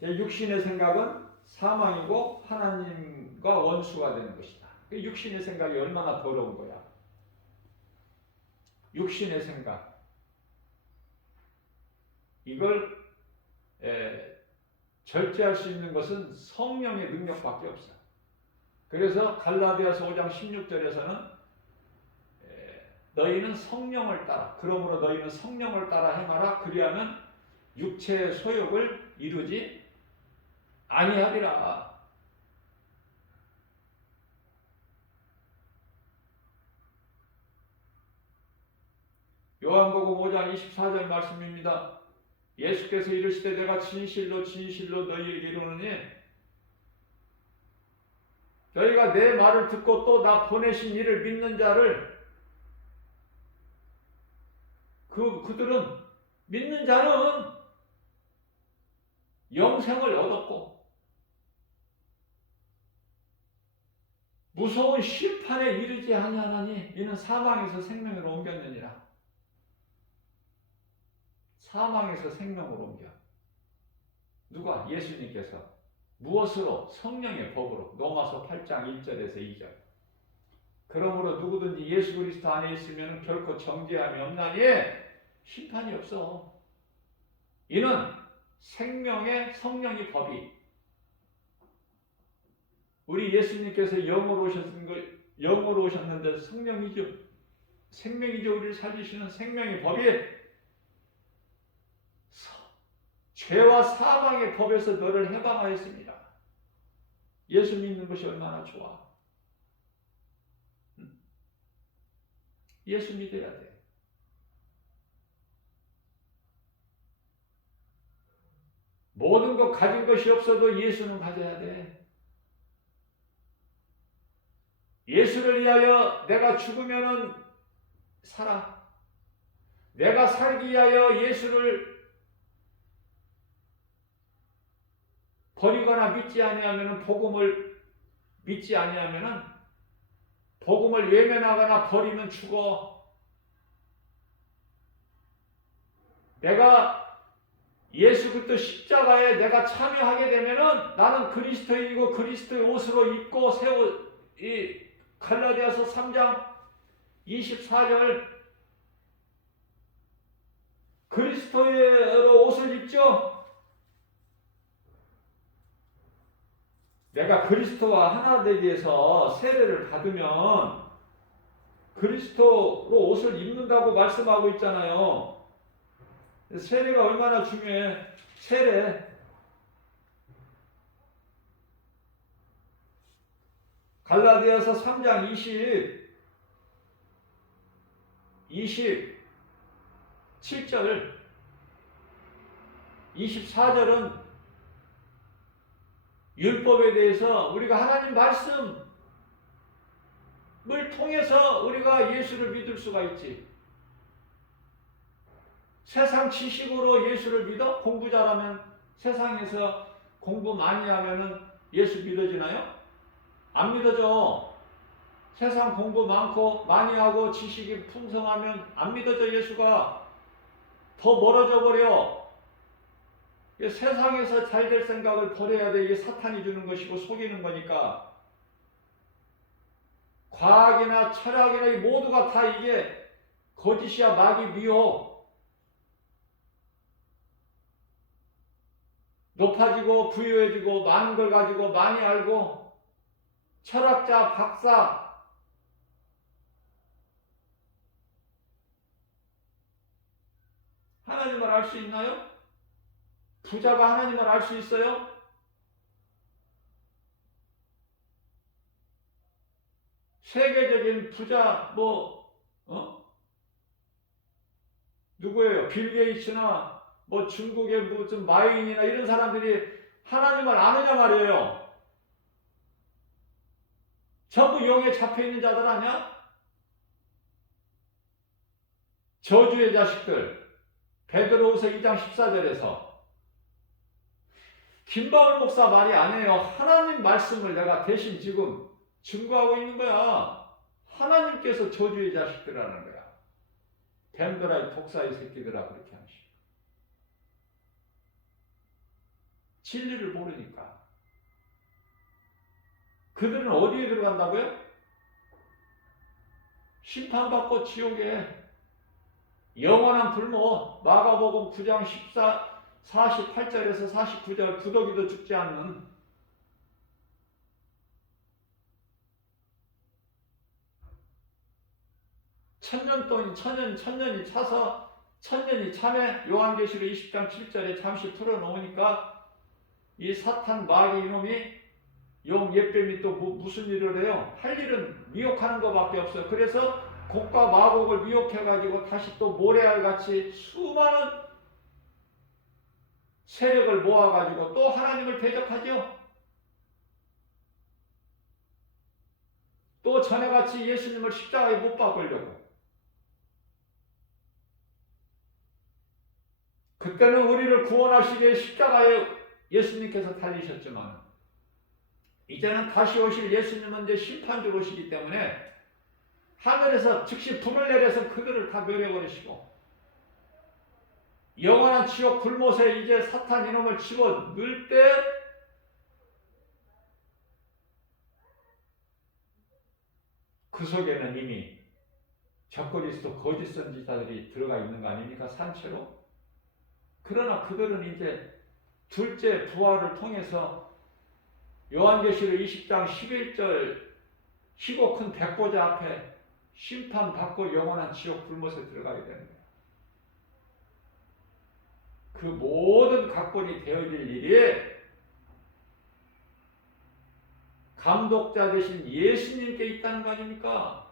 육신의 생각은 사망이고 하나님과 원수가 되는 것이다. 육신의 생각이 얼마나 더러운 거야. 육신의 생각. 이걸 절제할 수 있는 것은 성령의 능력밖에 없어. 그래서 갈라디아서 5장 16절에서는 너희는 성령을 따라, 그러므로 너희는 성령을 따라 행하라. 그리하면 육체의 소욕을 이루지 아니하리라. 요한복음 5장 24절 말씀입니다. 예수께서 이르시되 내가 진실로 진실로 너희에게 이르노니 너희가 내 말을 듣고 또 나 보내신 이를 믿는 자를 그들은 믿는 자는 영생을 얻었고 무서운 심판에 이르지 아니하나니 이는 사망에서 생명으로 옮겼느니라. 사망에서 생명으로 옮겨. 누가? 예수님께서. 무엇으로? 성령의 법으로. 로마서 8장 1절에서 2절. 그러므로 누구든지 예수 그리스도 안에 있으면 결코 정죄함이 없나니 심판이 없어. 이는 생명의 성령의 법이 우리 예수님께서 영으로 오셨는데 성령이죠. 생명이죠. 우리를 살리시는 생명의 법이 죄와 사망의 법에서 너를 해방하였습니다. 예수 믿는 것이 얼마나 좋아. 예수 믿어야 돼. 모든 것 가진 것이 없어도 예수는 가져야 돼. 예수를 위하여 내가 죽으면은 살아. 내가 살기 위하여 예수를 버리거나 믿지 아니하면은 복음을 믿지 아니하면은 복음을 외면하거나 버리면 죽어. 내가 예수 그리스도 십자가에 내가 참여하게 되면은 나는 그리스도인이고 그리스도의 옷으로 입고 새 옷, 이 갈라디아서 3장 24절 그리스도의 옷을 입죠. 내가 그리스도와 하나 되기 위해서 세례를 받으면 그리스도로 옷을 입는다고 말씀하고 있잖아요. 세례가 얼마나 중요해. 세례. 갈라디아서 3장 27절 24절은 율법에 대해서 우리가 하나님 말씀을 통해서 우리가 예수를 믿을 수가 있지. 세상 지식으로 예수를 믿어? 공부 잘하면 세상에서 공부 많이 하면은 예수 믿어지나요? 안 믿어져. 세상 공부 많고 많이 하고 지식이 풍성하면 안 믿어져. 예수가 더 멀어져 버려. 세상에서 잘 될 생각을 버려야 돼. 이게 사탄이 주는 것이고 속이는 거니까. 과학이나 철학이나 이 모두가 다 이게 거짓이야. 마귀 미혹. 높아지고 부유해지고 많은 걸 가지고 많이 알고 철학자, 박사 하나님을 알 수 있나요? 부자가 하나님을 알 수 있어요? 세계적인 부자 누구예요? 빌 게이츠나 중국의 무슨 마윈이나 이런 사람들이 하나님을 아느냐 말이에요. 전부 영에 잡혀있는 자들 아니야? 저주의 자식들. 베드로후서 2장 14절에서 김바울 목사 말이 아니에요. 하나님 말씀을 내가 대신 지금 증거하고 있는 거야. 하나님께서 저주의 자식들이라는 거야. 뱀들아 독사의 새끼들아 그렇게 하시고. 진리를 모르니까. 그들은 어디에 들어간다고요? 심판받고 지옥에 영원한 불모. 마가복음 9장 48절에서 49절 구더기도 죽지 않는 천년이 차서 천년이 참에 요한계시록 20장 7절에 잠시 풀어놓으니까 이 사탄 마귀 이놈이 용 옛뱀이 또 무슨 일을 해요? 할 일은 미혹하는 것밖에 없어요. 그래서 곡과 마곡을 미혹해가지고 다시 또 모래알같이 수많은 세력을 모아가지고 또 하나님을 대적하죠. 또 전에같이 예수님을 십자가에 못 박으려고. 그때는 우리를 구원하시기에 십자가에 예수님께서 달리셨지만 이제는 다시 오실 예수님은 이제 심판주로 오시기 때문에 하늘에서 즉시 불을 내려서 그들을 다 멸해버리시고 영원한 지옥 불못에 이제 사탄 이놈을 집어 넣을 때 그 속에는 이미 적그리스도 거짓 선지자들이 들어가 있는 거 아닙니까? 산채로. 그러나 그들은 이제 둘째 부활을 통해서 요한계시록 20장 11절 희고 큰 백보자 앞에 심판받고 영원한 지옥 불못에 들어가게 되는 거예요. 그 모든 각본이 되어질 일이 감독자 되신 예수님께 있다는 거 아닙니까?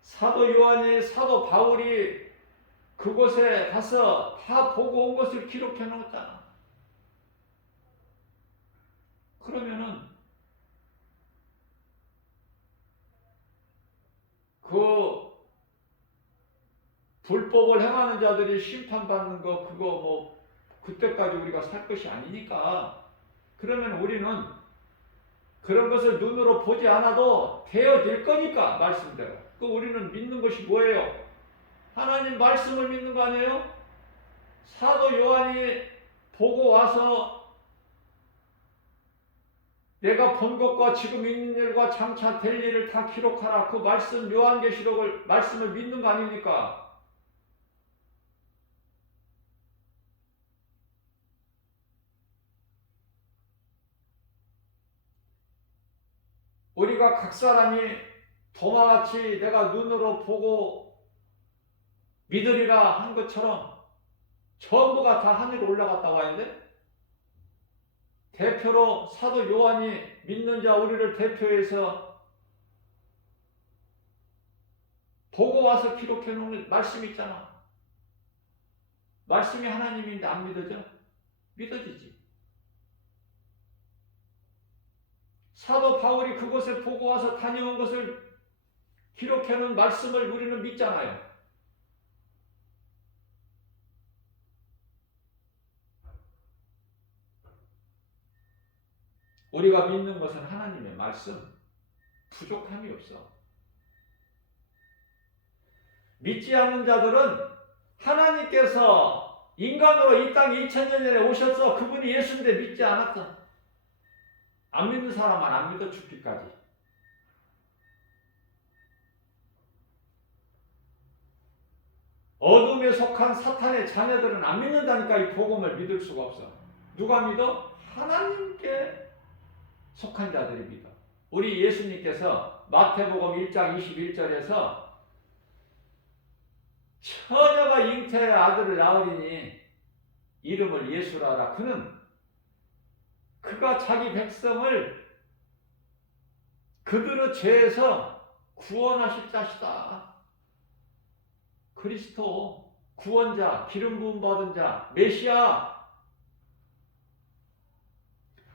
사도 요한이 사도 바울이 그곳에 가서 다 보고 온 것을 기록해 놓았잖아. 그러면은 그 불법을 행하는 자들이 심판받는 거 그거 그때까지 우리가 살 것이 아니니까. 그러면 우리는 그런 것을 눈으로 보지 않아도 되어질 거니까 말씀대로. 그 우리는 믿는 것이 뭐예요? 하나님 말씀을 믿는 거 아니에요? 사도 요한이 보고 와서 내가 본 것과 지금 있는 일과 장차 될 일을 다 기록하라. 그 말씀 요한계시록을 말씀을 믿는 거 아닙니까? 우리가 각 사람이 도마같이 내가 눈으로 보고 믿으리라 한 것처럼 전부가 다 하늘에 올라갔다고 하는데, 대표로 사도 요한이 믿는 자 우리를 대표해서 보고 와서 기록해 놓은 말씀이 있잖아. 말씀이 하나님인데 안 믿어져? 믿어지지. 사도 바울이 그곳에 보고 와서 다녀온 것을 기록해 놓은 말씀을 우리는 믿잖아요. 우리가 믿는 것은 하나님의 말씀, 부족함이 없어. 믿지 않는 자들은 하나님께서 인간으로 이 땅에 2000년 전에 오셔서 그분이 예수인데 믿지 않았다. 안 믿는 사람은 안 믿어 죽기까지. 어둠에 속한 사탄의 자녀들은 안 믿는다니까. 이 복음을 믿을 수가 없어. 누가 믿어? 하나님께 속한 자들이 믿어. 우리 예수님께서 마태복음 1장 21절에서 처녀가 잉태의 아들을 낳으리니 이름을 예수라 하라. 그가 자기 백성을 그들의 죄에서 구원하실 자시다. 그리스도, 구원자, 기름 부음 받은 자, 메시아.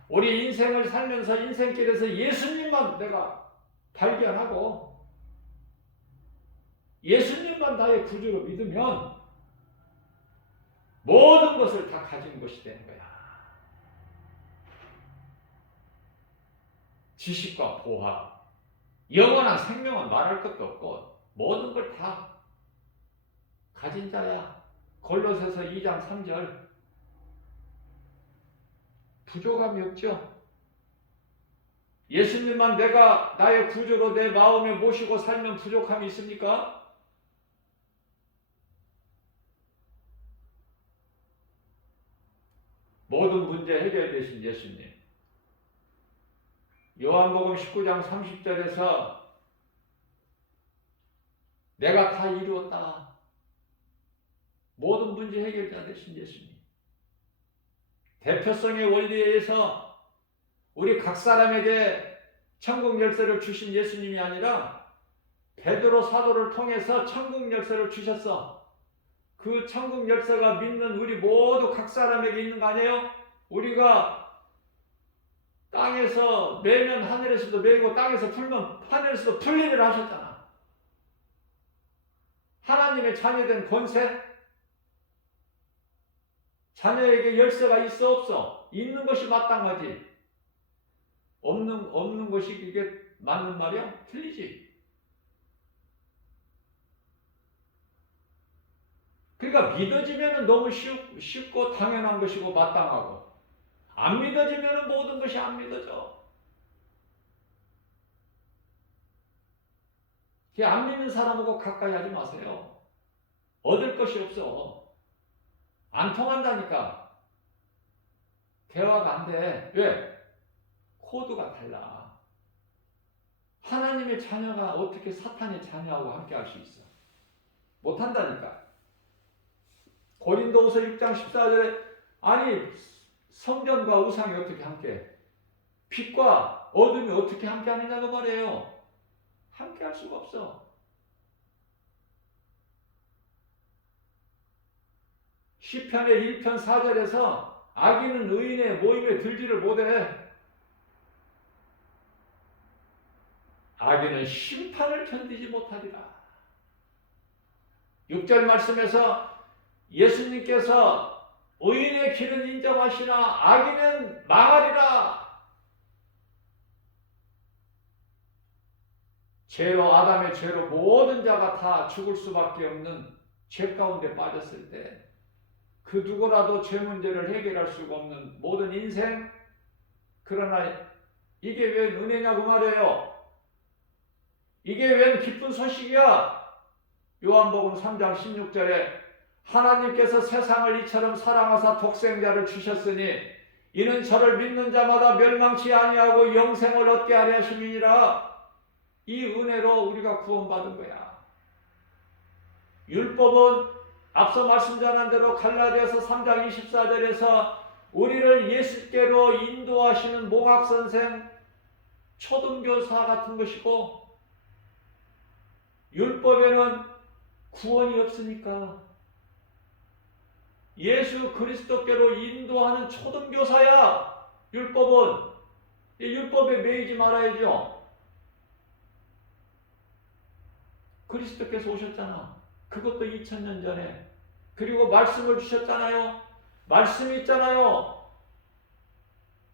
우리 인생을 살면서 인생길에서 예수님만 내가 발견하고 예수님만 나의 구주로 믿으면 모든 것을 다 가진 것이 되는 거야. 지식과 보화, 영원한 생명은 말할 것도 없고 모든 걸 다 가진 자야. 골로새서 2장 3절. 부족함이 없죠. 예수님만 내가 나의 구주로 내 마음에 모시고 살면 부족함이 있습니까? 모든 문제 해결되신 예수님. 요한복음 19장 30절에서 내가 다 이루었다. 모든 문제 해결자 되신 예수님. 대표성의 원리에 의해서 우리 각 사람에게 천국 열쇠를 주신 예수님이 아니라 베드로 사도를 통해서 천국 열쇠를 주셨어. 그 천국 열쇠가 믿는 우리 모두 각 사람에게 있는 거 아니에요? 우리가 땅에서 매면 하늘에서도 매고 땅에서 풀면 하늘에서도 풀리를 하셨잖아. 하나님의 자녀된 권세? 자녀에게 열쇠가 있어 없어? 있는 것이 마땅하지. 없는 것이 이게 맞는 말이야? 틀리지. 그러니까 믿어지면 너무 쉽고 당연한 것이고 마땅하고, 안 믿어지면 모든 것이 안 믿어져. 안 믿는 사람하고 가까이 하지 마세요. 얻을 것이 없어. 안 통한다니까. 대화가 안 돼. 왜? 코드가 달라. 하나님의 자녀가 어떻게 사탄의 자녀하고 함께 할 수 있어? 못한다니까. 고린도후서 6장 14절에 아니 성전과 우상이 어떻게 함께, 빛과 어둠이 어떻게 함께 하느냐고 말해요. 함께 할 수가 없어. 시편의 1편 4절에서 악인은 의인의 모임에 들지를 못해. 악인은 심판을 견디지 못하리라. 6절 말씀에서 예수님께서 의인의 길은 인정하시나 악인은 망하리라. 죄로, 아담의 죄로 모든 자가 다 죽을 수밖에 없는 죄 가운데 빠졌을 때 그 누구라도 죄 문제를 해결할 수가 없는 모든 인생, 그러나 이게 왜 은혜냐고 말이에요. 이게 웬 기쁜 소식이야. 요한복음 3장 16절에 하나님께서 세상을 이처럼 사랑하사 독생자를 주셨으니 이는 저를 믿는 자마다 멸망치 아니하고 영생을 얻게 하려 하심이니라. 이 은혜로 우리가 구원받은 거야. 율법은 앞서 말씀드린 대로 갈라디아서 3장 24절에서 우리를 예수께로 인도하시는 몽학선생, 초등교사 같은 것이고, 율법에는 구원이 없으니까 예수 그리스도께로 인도하는 초등교사야. 율법은 이 율법에 매이지 말아야죠. 그리스도께서 오셨잖아. 그것도 2000년 전에. 그리고 말씀을 주셨잖아요. 말씀이 있잖아요.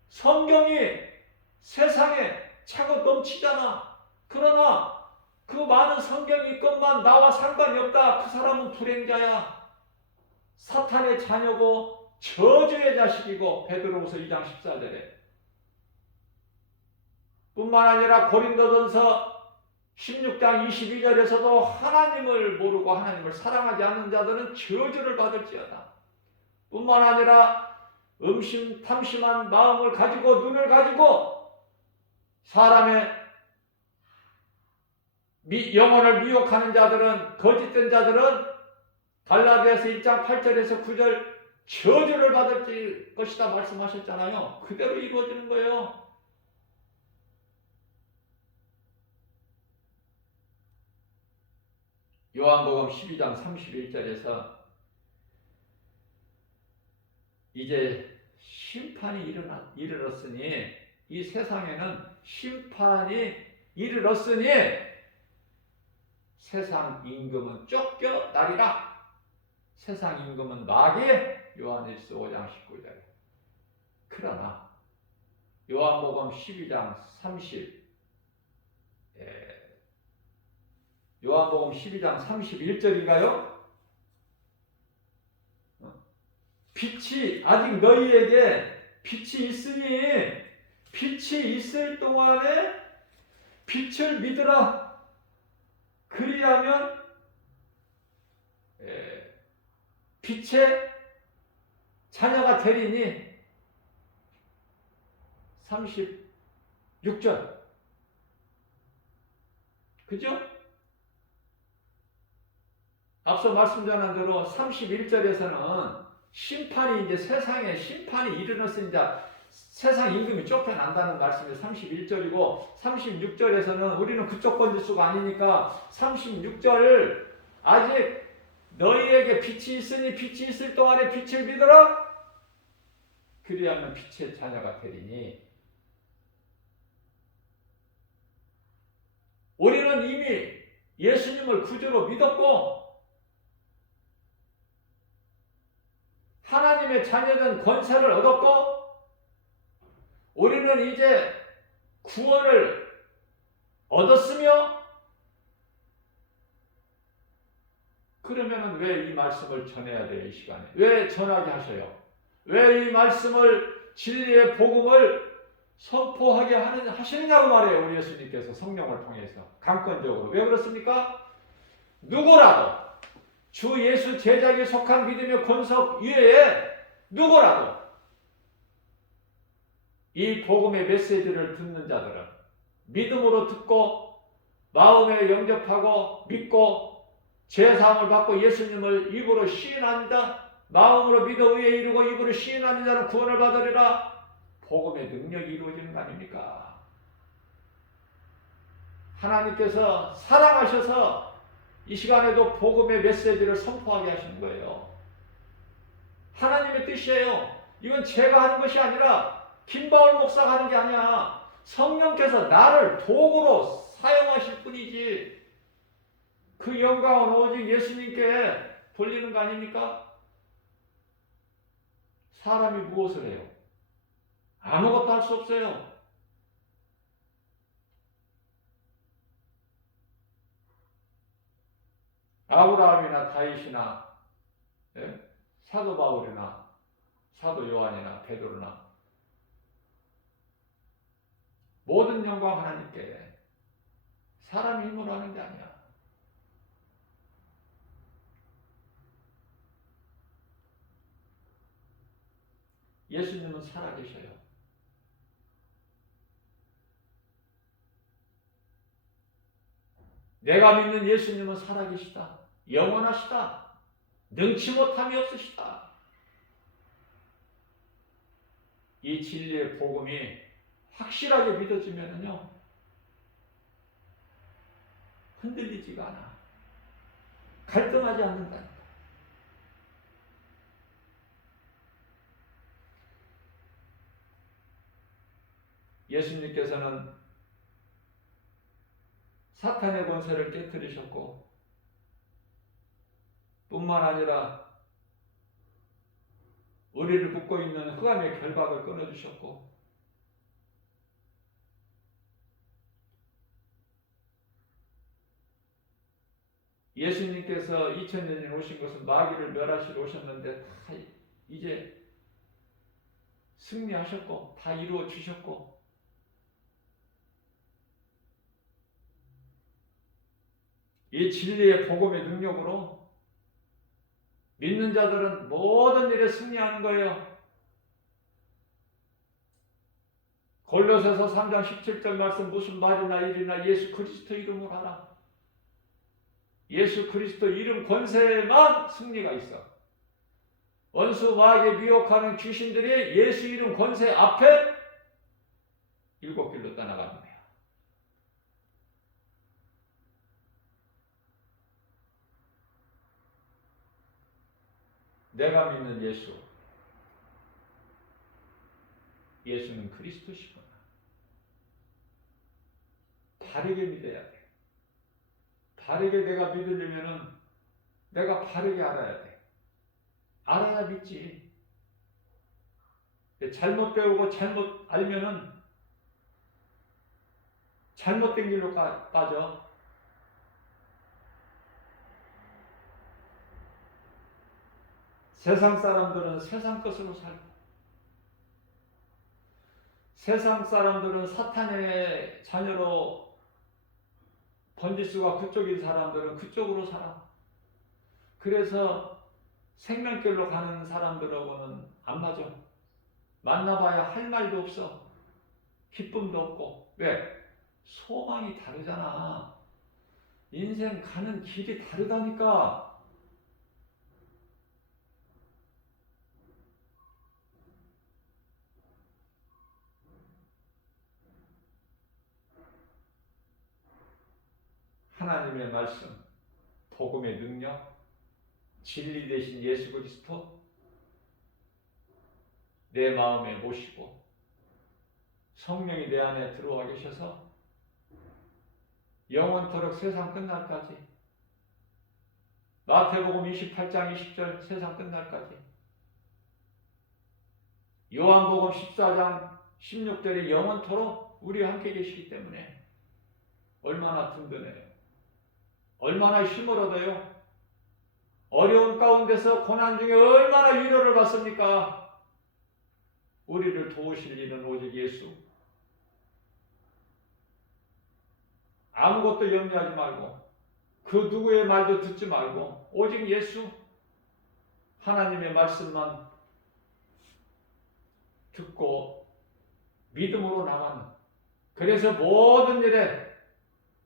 성경이 세상에 차고 넘치잖아. 그러나 그 많은 성경이 있건만 나와 상관이 없다. 그 사람은 불행자야. 사탄의 자녀고 저주의 자식이고, 베드로후서 2장 14절에. 뿐만 아니라 고린도전서 16장 22절에서도 하나님을 모르고 하나님을 사랑하지 않는 자들은 저주를 받을지어다. 뿐만 아니라 탐심한 마음을 가지고 눈을 가지고 사람의 영혼을 미혹하는 자들은, 거짓된 자들은 갈라디아서 1장 8절에서 9절 저주를 받을 것이다 말씀하셨잖아요. 그대로 이루어지는 거예요. 요한복음 12장 31절에서 이제 심판이 이르렀으니, 이 세상에는 심판이 이르렀으니 세상 임금은 쫓겨나리라. 세상 임금은 마귀. 요한일서 5장 19절. 그러나 요한복음 12장 30, 요한복음 12장 31절인가요? 빛이 아직 너희에게 빛이 있으니 빛이 있을 동안에 빛을 믿으라. 그리하면 빛의 자녀가 되리니. 36절. 그죠? 앞서 말씀드린 대로 31절에서는 심판이, 이제 세상에 심판이 이르렀으니까 세상 임금이 쫓겨난다는 말씀이 31절이고, 36절에서는 우리는 그쪽 건지수가 아니니까 36절을 아직 너희에게 빛이 있으니 빛이 있을 동안에 빛을 믿어라. 그리하면 빛의 자녀가 되리니. 우리는 이미 예수님을 구주로 믿었고 하나님의 자녀된 권세를 얻었고, 우리는 이제 구원을 얻었으며, 그러면 왜 이 말씀을 전해야 돼요? 이 시간에 왜 전하게 하셔요? 왜 이 말씀을, 진리의 복음을 선포하게 하시느냐고 말해요. 우리 예수님께서 성령을 통해서 강권적으로. 왜 그렇습니까? 누구라도 주 예수 제자에게 속한 믿음의 권석 위에 누구라도 이 복음의 메시지를 듣는 자들은 믿음으로 듣고 마음에 영접하고 믿고 제사함을 받고 예수님을 입으로 시인하는 자, 마음으로 믿어 의에 이르고 입으로 시인하는 자는 구원을 받으리라. 복음의 능력이 이루어지는 거 아닙니까? 하나님께서 사랑하셔서 이 시간에도 복음의 메시지를 선포하게 하시는 거예요. 하나님의 뜻이에요. 이건 제가 하는 것이 아니라 김바울 목사가 하는 게 아니야. 성령께서 나를 도구로 사용하실 뿐이지, 그 영광은 오직 예수님께 돌리는 거 아닙니까? 사람이 무엇을 해요? 아무것도 할 수 없어요. 아브라함이나 다윗이나 예? 사도 바울이나 사도 요한이나 베드로나 모든 영광 하나님께. 사람이 힘으로 하는 게 아니야. 예수님은 살아계셔요. 내가 믿는 예수님은 살아계시다. 영원하시다. 능치 못함이 없으시다. 이 진리의 복음이 확실하게 믿어지면요, 흔들리지가 않아. 갈등하지 않는다. 예수님께서는 사탄의 권세를 깨뜨리셨고, 뿐만 아니라 우리를 묶고 있는 흑암의 결박을 끊어주셨고, 예수님께서 2000년에 오신 것은 마귀를 멸하시러 오셨는데 다 이제 승리하셨고 다 이루어 주셨고, 이 진리의 복음의 능력으로 믿는 자들은 모든 일에 승리하는 거예요. 골로새서 3장 17절 말씀, 무슨 말이나 일이나 예수 그리스도 이름으로 하라. 예수 그리스도 이름 권세에만 승리가 있어. 원수 마귀에 미혹하는 귀신들이 예수 이름 권세 앞에 일곱 길로 떠나가는 거야. 내가 믿는 예수, 예수는 그리스도시구나. 바르게 믿어야 돼. 바르게 내가 믿으려면은 내가 바르게 알아야 돼. 알아야 믿지. 잘못 배우고 잘못 알면은 잘못된 길로 빠져. 세상 사람들은 세상 것으로 살고, 세상 사람들은 사탄의 자녀로 번지수가 그쪽인 사람들은 그쪽으로 살아. 그래서 생명길로 가는 사람들하고는 안 맞아. 만나봐야 할 말도 없어. 기쁨도 없고. 왜? 소망이 다르잖아. 인생 가는 길이 다르다니까. 하나님의 말씀, 복음의 능력, 진리 되신 예수 그리스도 내 마음에 모시고 성령이 내 안에 들어와 계셔서 영원토록 세상 끝날까지, 마태복음 28장 20절 세상 끝날까지, 요한복음 14장 16절에 영원토록 우리와 함께 계시기 때문에 얼마나 든든해요. 얼마나 힘을 얻어요. 어려운 가운데서 고난 중에 얼마나 위로를 받습니까? 우리를 도우실 이는 오직 예수. 아무것도 염려하지 말고 그 누구의 말도 듣지 말고 오직 예수, 하나님의 말씀만 듣고 믿음으로 나가는, 그래서 모든 일에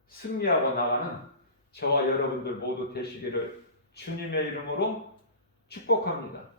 승리하고 나가는 저와 여러분들 모두 되시기를 주님의 이름으로 축복합니다.